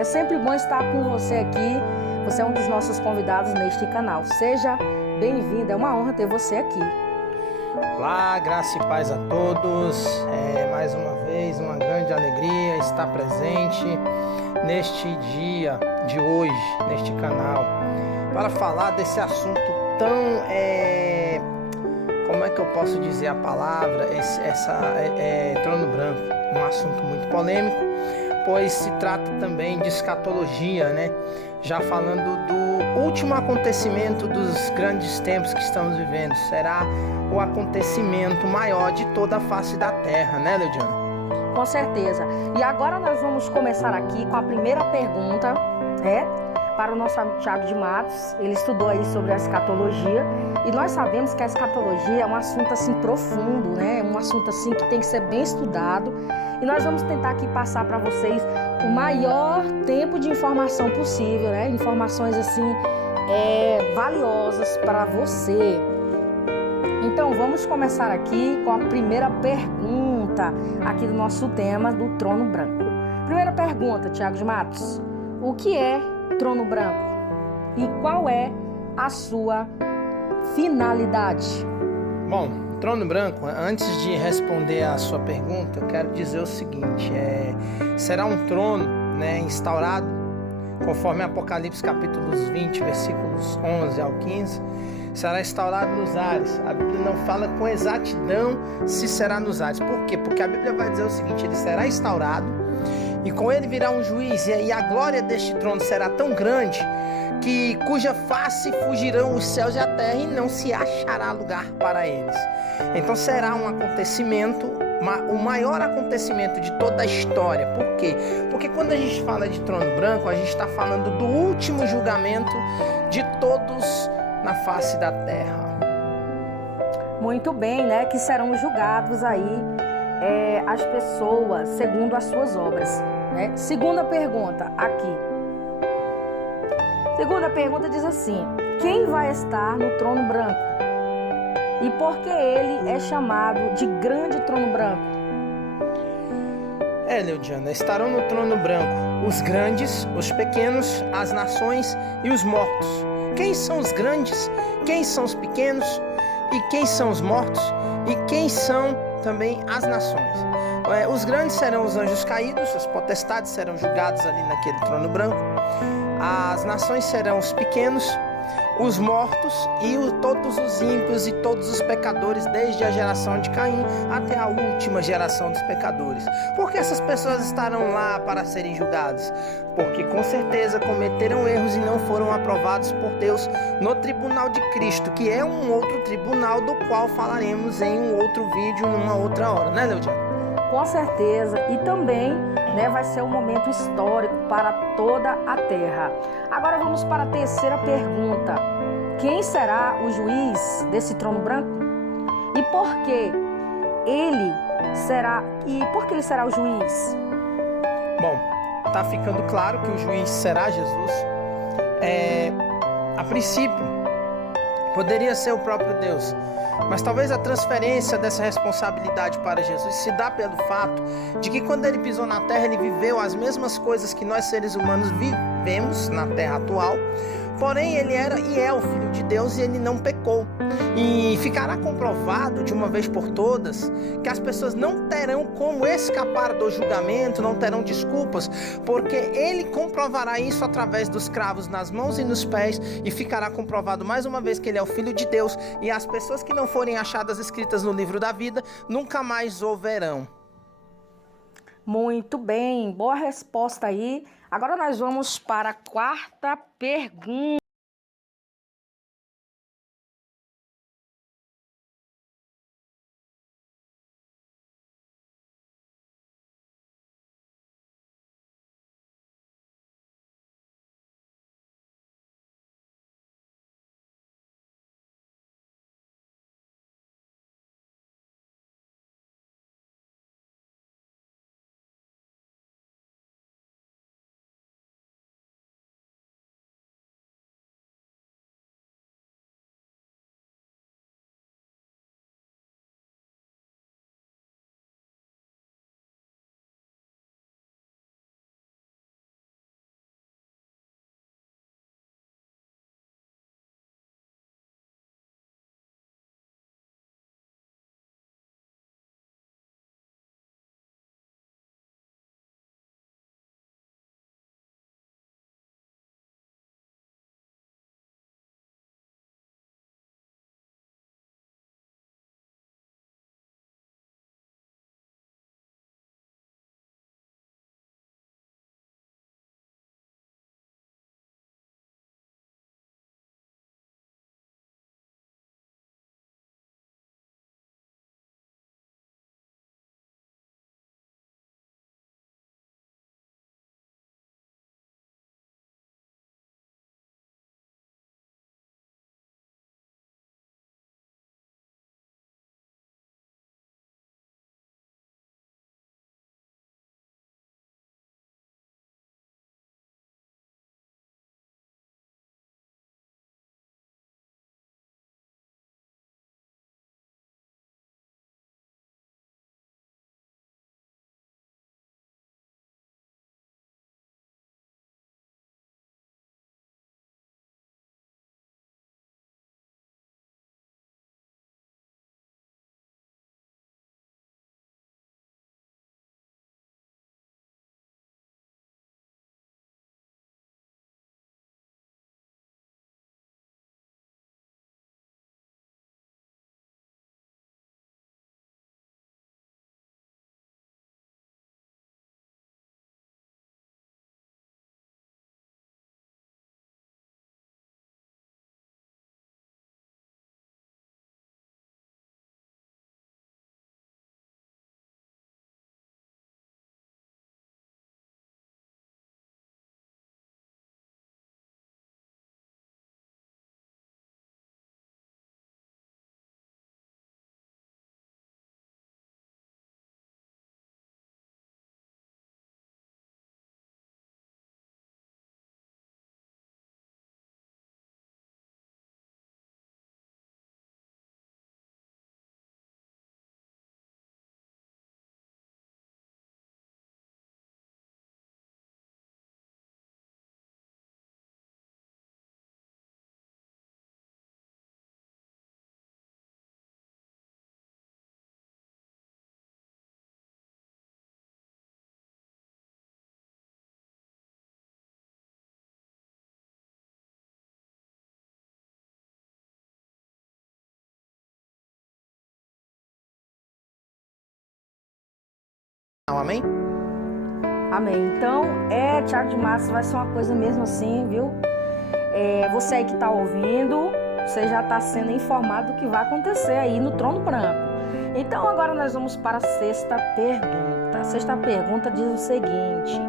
É sempre bom estar com você aqui. Você é um dos nossos convidados neste canal. Seja bem-vindo, é uma honra ter você aqui. Olá, graça e paz a todos. Mais uma vez, uma grande alegria estar presente neste dia de hoje, neste canal, para falar desse assunto tão, como é que eu posso dizer a palavra, trono branco, um assunto muito polêmico, pois se trata também de escatologia, né? Já falando do último acontecimento dos grandes tempos que estamos vivendo, será o acontecimento maior de toda a face da terra, né, Leudiana? Com certeza. E agora nós vamos começar aqui com a primeira pergunta, para o nosso amigo Thiago de Matos. Ele estudou aí sobre a escatologia e nós sabemos que a escatologia é um assunto assim profundo, né? Um assunto assim que tem que ser bem estudado. E nós vamos tentar aqui passar para vocês o maior tempo de informação possível, né? Informações assim valiosas para você. Então vamos começar aqui com a primeira pergunta aqui do nosso tema do trono branco. Primeira pergunta, Thiago de Matos: o que é trono branco e qual é a sua finalidade? Bom, trono branco, antes de responder a sua pergunta, eu quero dizer o seguinte: será um trono, né, instaurado conforme Apocalipse capítulos 20, versículos 11 ao 15. Será instaurado nos ares. A Bíblia não fala com exatidão se será nos ares. Por quê? Porque a Bíblia vai dizer o seguinte: ele será instaurado e com ele virá um juiz, e a glória deste trono será tão grande que cuja face fugirão os céus e a terra e não se achará lugar para eles. Então será um acontecimento, o maior acontecimento de toda a história. Por quê? Porque quando a gente fala de trono branco, a gente está falando do último julgamento de todos na face da terra. Muito bem, né? Que serão julgados aí as pessoas segundo as suas obras, né? Segunda pergunta aqui. Segunda pergunta diz assim: quem vai estar no trono branco? E por que ele é chamado de grande trono branco? Leudiana, estarão no trono branco os grandes, os pequenos, as nações e os mortos. Quem são os grandes? Quem são os pequenos? E quem são os mortos? E quem são também as nações? Os grandes serão os anjos caídos, as potestades serão julgadas ali naquele trono branco. As nações serão os pequenos, os mortos e todos os ímpios e todos os pecadores, desde a geração de Caim até a última geração dos pecadores. Por que essas pessoas estarão lá para serem julgadas? Porque com certeza cometeram erros e não foram aprovados por Deus no tribunal de Cristo, que é um outro tribunal do qual falaremos em um outro vídeo, numa outra hora, né, Leudiana? Com certeza, e também, né, vai ser um momento histórico para toda a terra. Agora vamos para a terceira pergunta: quem será o juiz desse trono branco? E por que ele será o juiz? Bom, tá ficando claro que o juiz será Jesus. A princípio poderia ser o próprio Deus, mas talvez a transferência dessa responsabilidade para Jesus se dá pelo fato de que quando ele pisou na terra, ele viveu as mesmas coisas que nós seres humanos vivemos na terra atual. Porém, ele era e é o Filho de Deus e ele não pecou. E ficará comprovado de uma vez por todas que as pessoas não terão como escapar do julgamento, não terão desculpas, porque ele comprovará isso através dos cravos nas mãos e nos pés, e ficará comprovado mais uma vez que ele é o Filho de Deus, e as pessoas que não forem achadas escritas no livro da vida nunca mais o verão. Muito bem, boa resposta aí. Agora nós vamos para a quarta pergunta. Amém? Amém. Então, Tiago de Matos, vai ser uma coisa mesmo assim, viu? Você aí que está ouvindo, você já está sendo informado do que vai acontecer aí no trono branco. Então, agora nós vamos para a sexta pergunta. A sexta pergunta diz o seguinte: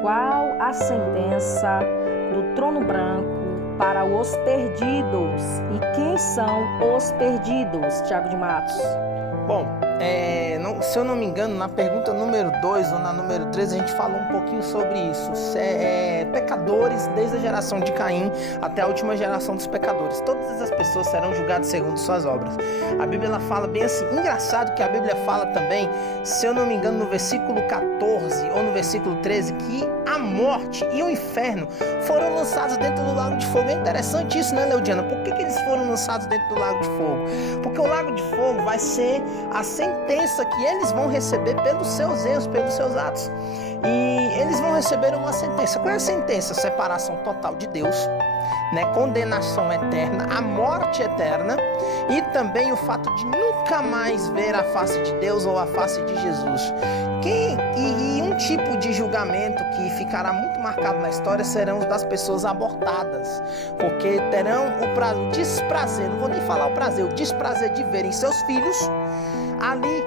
qual a sentença do trono branco para os perdidos? E quem são os perdidos, Tiago de Matos? Bom, se eu não me engano, na pergunta número 2 ou na número 3, a gente falou um pouquinho sobre isso. Pecadores, desde a geração de Caim até a última geração dos pecadores. Todas as pessoas serão julgadas segundo suas obras. A Bíblia ela fala bem assim. Engraçado que a Bíblia fala também, se eu não me engano, no versículo 14 ou no versículo 13, que a morte e o inferno foram lançados dentro do lago de fogo. É interessante isso, né, Leodiana? Por que eles foram lançados dentro do lago de fogo? Porque o lago de fogo vai ser a sentença que eles vão receber pelos seus erros, pelos seus atos. E eles vão receber uma sentença. Qual é a sentença? Separação total de Deus, né? Condenação eterna, a morte eterna e também o fato de nunca mais ver a face de Deus ou a face de Jesus. E um tipo de julgamento que ficará muito marcado na história serão os das pessoas abortadas, porque terão o desprazer, não vou nem falar o prazer, o desprazer de verem seus filhos ali,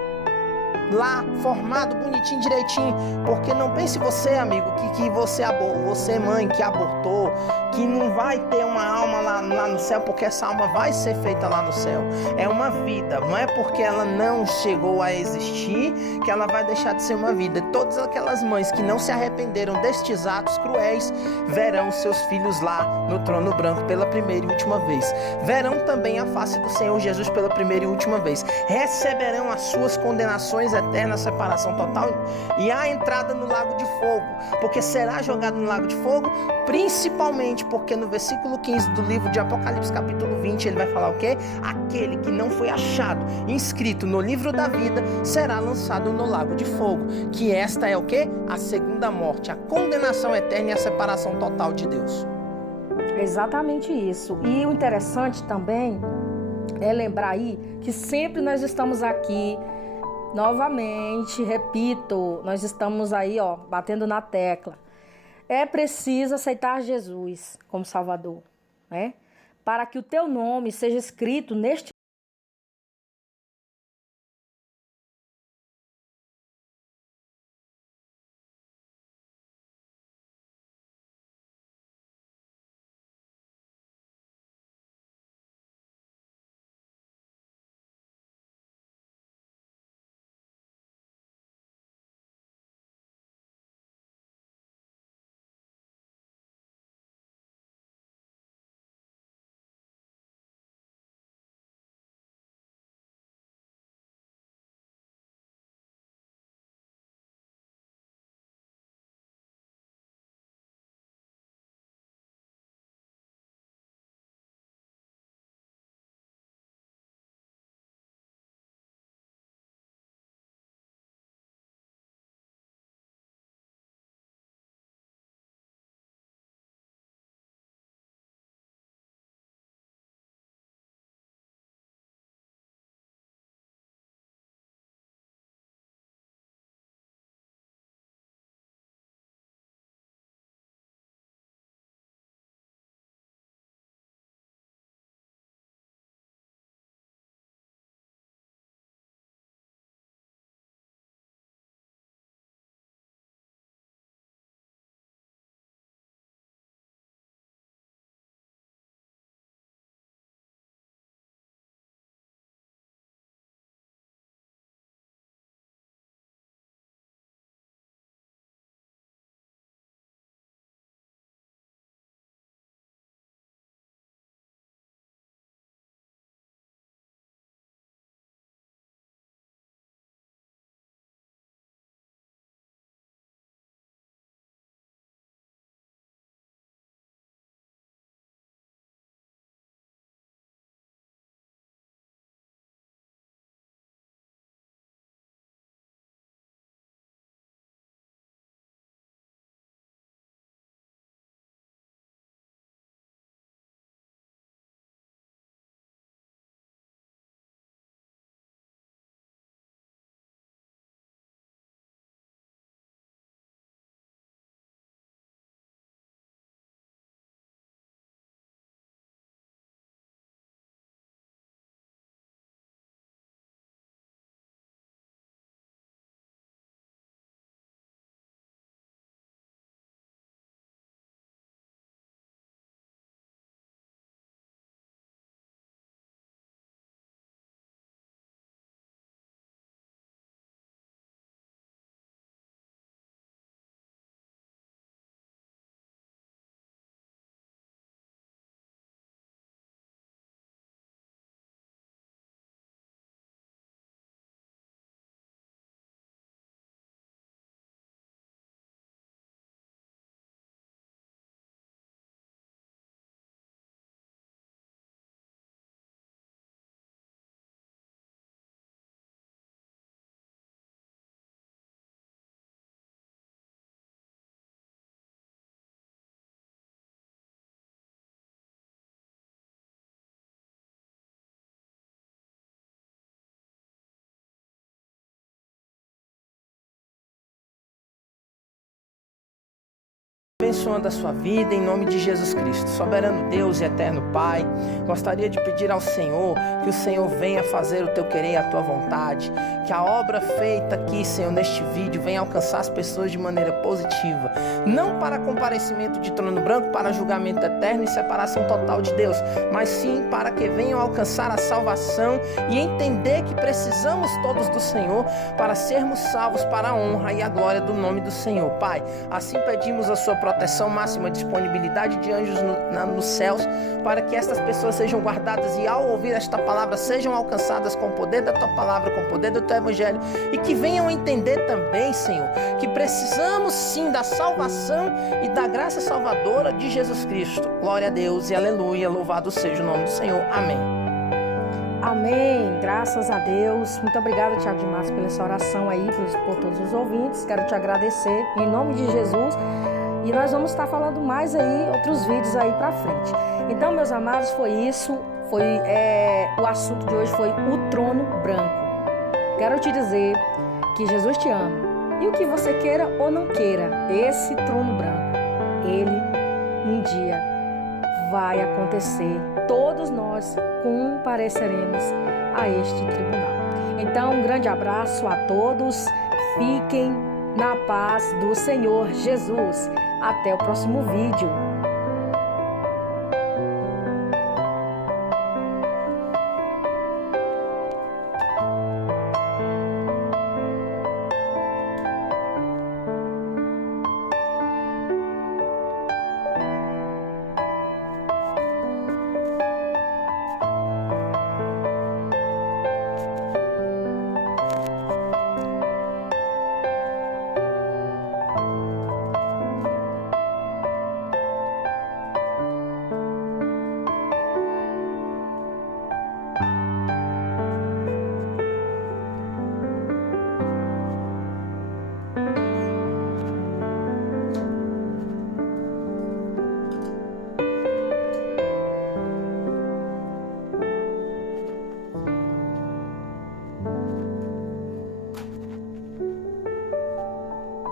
lá, formado, bonitinho, direitinho. Porque não pense você, amigo, que você mãe que abortou, que não vai ter uma alma lá no céu, porque essa alma vai ser feita lá no céu. É uma vida, não é porque ela não chegou a existir que ela vai deixar de ser uma vida. Todas aquelas mães que não se arrependeram destes atos cruéis verão seus filhos lá no trono branco pela primeira e última vez. Verão também a face do Senhor Jesus pela primeira e última vez. Receberão as suas condenações eterna, separação total e a entrada no lago de fogo, porque será jogado no lago de fogo, principalmente porque no versículo 15 do livro de Apocalipse, capítulo 20, ele vai falar o quê? Aquele que não foi achado, inscrito no livro da vida, será lançado no lago de fogo, que esta é o quê? A segunda morte, a condenação eterna e a separação total de Deus. Exatamente isso. E o interessante também é lembrar aí que sempre nós estamos aqui. Novamente, repito, nós estamos aí, batendo na tecla. É preciso aceitar Jesus como Salvador, né? Para que o teu nome seja escrito neste abençoando a sua vida em nome de Jesus Cristo. Soberano Deus e eterno Pai, gostaria de pedir ao Senhor que o Senhor venha fazer o teu querer e a tua vontade, que a obra feita aqui, Senhor, neste vídeo venha alcançar as pessoas de maneira positiva, não para comparecimento de trono branco, para julgamento eterno e separação total de Deus, mas sim para que venham alcançar a salvação e entender que precisamos todos do Senhor para sermos salvos para a honra e a glória do nome do Senhor. Pai, assim pedimos a sua proteção máxima, disponibilidade de anjos nos céus, para que estas pessoas sejam guardadas e ao ouvir esta palavra sejam alcançadas com o poder da tua palavra, com o poder do teu evangelho, e que venham entender também, Senhor, que precisamos sim da salvação e da graça salvadora de Jesus Cristo. Glória a Deus e aleluia, louvado seja o nome do Senhor. Amém. Amém, graças a Deus. Muito obrigada, Tiago de Matos, pela essa oração aí, por todos os ouvintes. Quero te agradecer em nome de Jesus. E nós vamos estar falando mais aí, outros vídeos aí pra frente. Então, meus amados, foi isso. O assunto de hoje foi o trono branco. Quero te dizer que Jesus te ama. E o que você queira ou não queira, esse trono branco, ele um dia vai acontecer. Todos nós compareceremos a este tribunal. Então, um grande abraço a todos. Fiquem na paz do Senhor Jesus. Até o próximo vídeo.